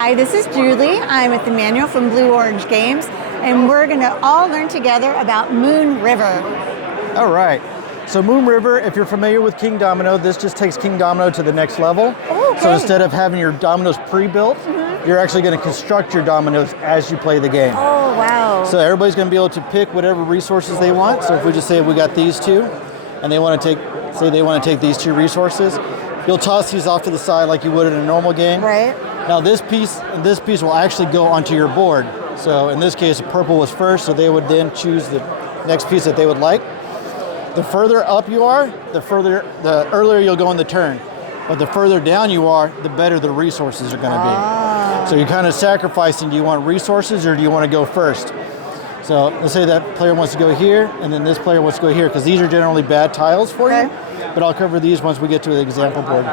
Hi, this is Julie. I'm with Emmanuel from Blue Orange Games, and we're going to all learn together about Moon River. All right. So Moon River, if you're familiar with Kingdomino, this just takes Kingdomino to the next level. Oh, okay. So instead of having your dominoes pre-built, you're actually going to construct your dominoes as you play the game. Oh, wow. So everybody's going to be able to pick whatever resources they want. So if we just say we got these two, and they want to take these two resources, you'll toss these off to the side like you would in a normal game. Right. Now this piece will actually go onto your board. So in this case, purple was first, so they would then choose the next piece that they would like. The further up you are, the earlier you'll go in the turn. But the further down you are, the better the resources are going to be. So you're kind of sacrificing, do you want resources or do you want to go first? So let's say that player wants to go here, and then this player wants to go here, because these are generally bad tiles for you. But I'll cover these once we get to the example board.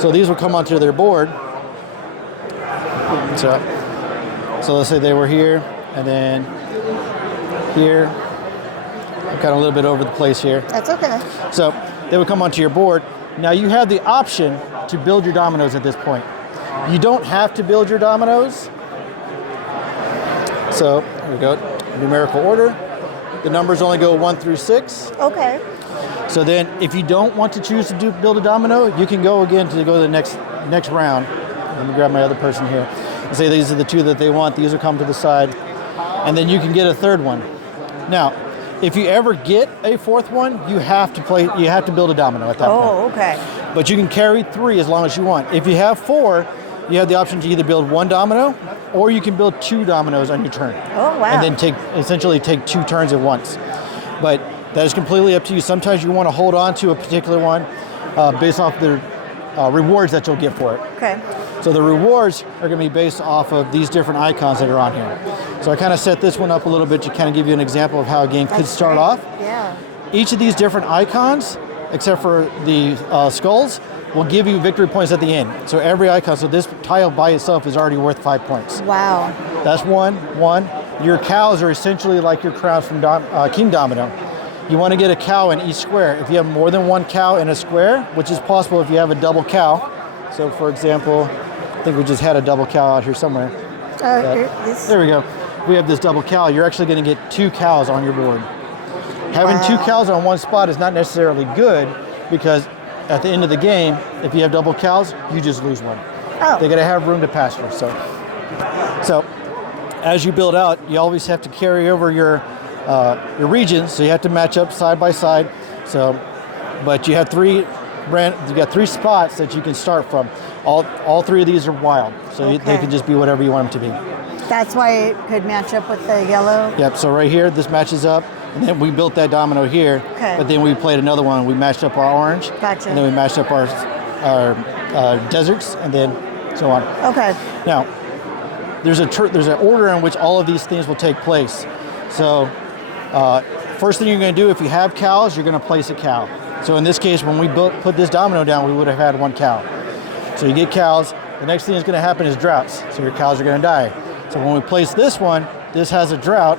So these will come onto their board. So let's say they were here, and then here. I'm kind of a little bit over the place here. That's okay. So they would come onto your board. Now you have the option to build your dominoes at this point. You don't have to build your dominoes. So here we go, numerical order. The numbers only go 1 through 6. Okay. So then if you don't want to choose to build a domino, you can go again to go to the next round. Let me grab my other person here. And say these are the two that they want. These will come to the side. And then you can get a third one. Now, if you ever get a fourth one, you have to build a domino at that point. Oh, okay. But you can carry 3 as long as you want. If you have 4, you have the option to either build 1 domino or you can build 2 dominoes on your turn. Oh, wow. And then essentially take 2 turns at once. But that is completely up to you. Sometimes you want to hold on to a particular one based off the rewards that you'll get for it. Okay. So the rewards are going to be based off of these different icons that are on here. So I kind of set this one up a little bit to kind of give you an example of how a game could start off. Yeah. Each of these different icons, except for the skulls, will give you victory points at the end. So every icon, so this tile by itself is already worth 5 points. Wow. That's one. Your cows are essentially like your crowns from Kingdomino. You want to get a cow in each square. If you have more than 1 cow in a square, which is possible if you have a double cow. So for example, I think we just had a double cow out here somewhere. There we go. We have this double cow. You're actually going to get 2 cows on your board. Having 2 cows on one spot is not necessarily good, because at the end of the game, if you have double cows, you just lose one. They got to have room to pasture. So as you build out, you always have to carry over your regions, so you have to match up side by side. But you have 3 spots that you can start from. All 3 of these are wild, so they can just be whatever you want them to be. That's why it could match up with the yellow? Yep, so right here, this matches up, and then we built that domino here, but then we played another one. We matched up our orange, and then we matched up our deserts, and then so on. Okay. Now, there's an order in which all of these things will take place. So first thing you're going to do, if you have cows, you're going to place a cow. So in this case, when we put this domino down, we would have had 1 cow. So you get cows. The next thing that's going to happen is droughts. So your cows are going to die. So when we place this one, this has a drought.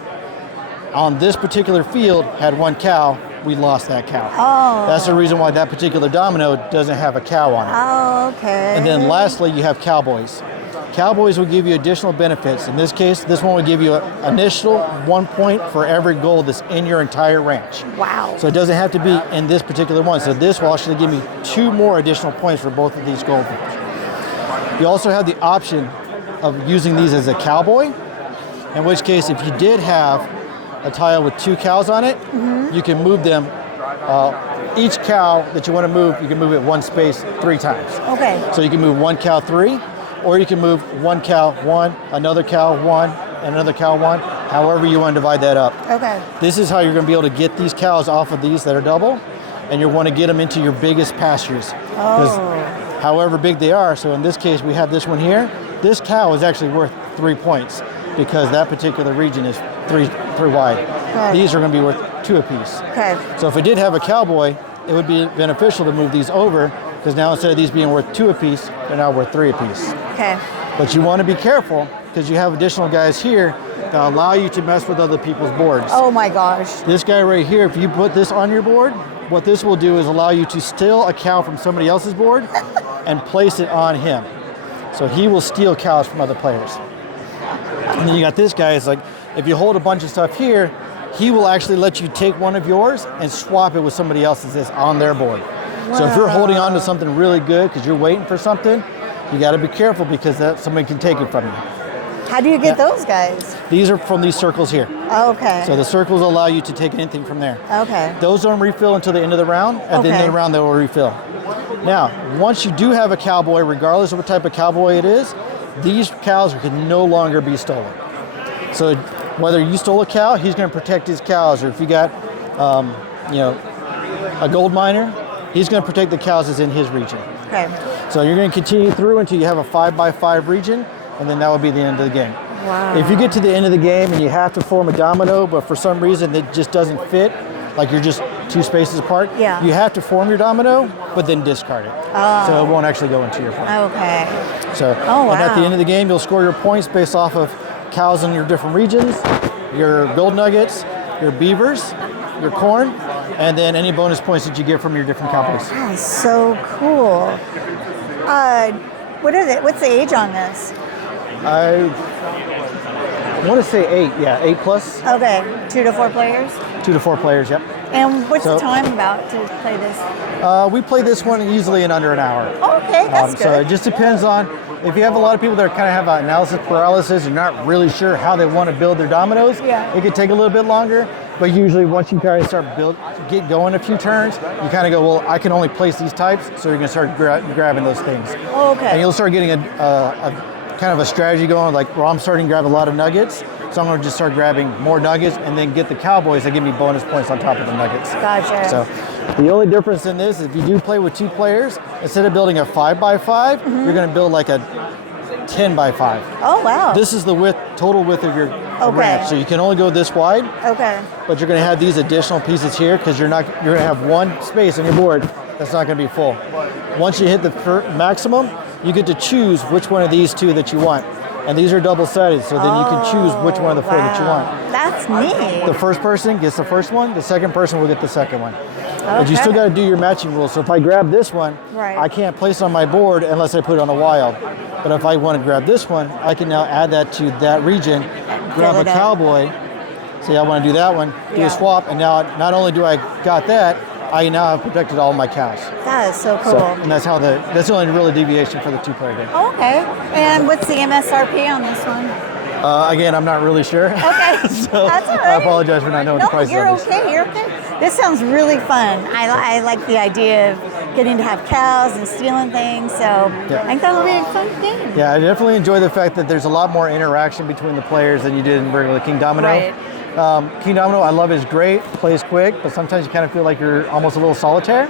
On this particular field, had 1 cow, we lost that cow. Oh. That's the reason why that particular domino doesn't have a cow on it. Oh, okay. And then lastly, you have cowboys. Cowboys will give you additional benefits. In this case, this one will give you an initial 1 point for every gold that's in your entire ranch. Wow. So it doesn't have to be in this particular one. So this will actually give me 2 more additional points for both of these gold ones. You also have the option of using these as a cowboy, in which case if you did have a tile with 2 cows on it, you can move them. Each cow that you want to move, you can move it 1 space 3 times. Okay. So you can move 1 cow 3, or you can move 1 cow 1, another cow 1, and another cow 1, however you want to divide that up. Okay. This is how you're going to be able to get these cows off of these that are double, and you want to get them into your biggest pastures. Because however big they are, so in this case we have this one here, this cow is actually worth 3 points because that particular region is 3 wide. Okay. These are going to be worth 2 apiece. Okay. So if it did have a cowboy, it would be beneficial to move these over, because now instead of these being worth 2 apiece, they're now worth 3 apiece. Okay. But you want to be careful, because you have additional guys here that allow you to mess with other people's boards. Oh my gosh. This guy right here, if you put this on your board, what this will do is allow you to steal a cow from somebody else's board and place it on him. So he will steal cows from other players. And then you got this guy, it's like, if you hold a bunch of stuff here, he will actually let you take one of yours and swap it with somebody else's that's on their board. Wow. So if you're holding on to something really good because you're waiting for something, you got to be careful because somebody can take it from you. How do you get those guys? These are from these circles here. Okay. So the circles allow you to take anything from there. Okay. Those don't refill until the end of the round. At the end of the round, they will refill. Now, once you do have a cowboy, regardless of what type of cowboy it is, these cows can no longer be stolen. So whether you stole a cow, he's going to protect his cows. Or if you got, a gold miner, he's going to protect the cows that's in his region. Okay. So you're going to continue through until you have a 5x5 region, and then that will be the end of the game. Wow. If you get to the end of the game and you have to form a domino, but for some reason it just doesn't fit, like you're just 2 spaces apart, you have to form your domino, but then discard it. So it won't actually go into your form. Okay. So and at the end of the game, you'll score your points based off of cows in your different regions, your gold nuggets, your beavers, your corn, and then any bonus points that you get from your different cowboys. That's so cool. What's the age on this? I want to say 8, 8 plus. Okay, 2 to 4 players? 2 to 4 players, yep. And what's the time about to play this? We play this one easily in under an hour. Okay, that's good. So it just depends on, if you have a lot of people that kind of have analysis paralysis and not really sure how they want to build their dominoes, it could take a little bit longer. But usually once you guys start get going a few turns, you kind of go, well, I can only place these types, so you're going to start grabbing those things. Okay. And you'll start getting a kind of a strategy going, like, well, I'm starting to grab a lot of nuggets, so I'm going to just start grabbing more nuggets and then get the cowboys that give me bonus points on top of the nuggets. Gotcha. So the only difference in this is if you do play with 2 players, instead of building a 5x5, you're going to build like a 10x5. Oh, wow. This is the total width of your ranch, so you can only go this wide. Okay. But you're going to have these additional pieces here because you're going to have one space on your board that's not going to be full. Once you hit the maximum, you get to choose which one of these 2 that you want. And these are double-sided, so then you can choose which one of the 4 that you want. That's neat. The first person gets the first one, the second person will get the second one. But you still got to do your matching rules. So if I grab this one, I can't place it on my board unless I put it on a wild. But if I want to grab this one, I can now add that to that region, grab a cowboy, say I want to do that one, do a swap, and now not only do I got that, I now have protected all my cows. That is so cool. And that's how that's the only really deviation for the 2-player game. Okay. And what's the MSRP on this one? Again, I'm not really sure. Okay. So that's all right. I apologize for not knowing the prices you're on this. okay. You're okay. This sounds really fun. I like the idea of getting to have cows and stealing things. So I think that'll be a fun game. Yeah, I definitely enjoy the fact that there's a lot more interaction between the players than you did in regular Kingdomino. Right. Kingdomino, I love, is great, plays quick, but sometimes you kind of feel like you're almost a little solitaire.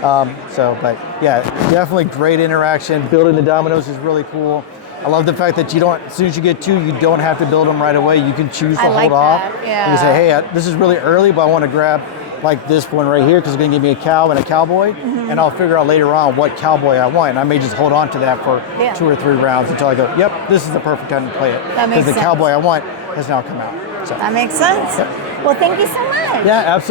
But yeah, definitely great interaction. Building the dominoes is really cool. I love the fact that as soon as you get 2, you don't have to build them right away. You can choose to hold off. Yeah. You say, hey, this is really early, but I want to grab like this one right here because it's going to give me a cow and a cowboy, and I'll figure out later on what cowboy I want. And I may just hold on to that for 2 or 3 rounds until I go, yep, this is the perfect time to play it. Because the cowboy I want has now come out. So. That makes sense. Well, thank you so much. Yeah, absolutely.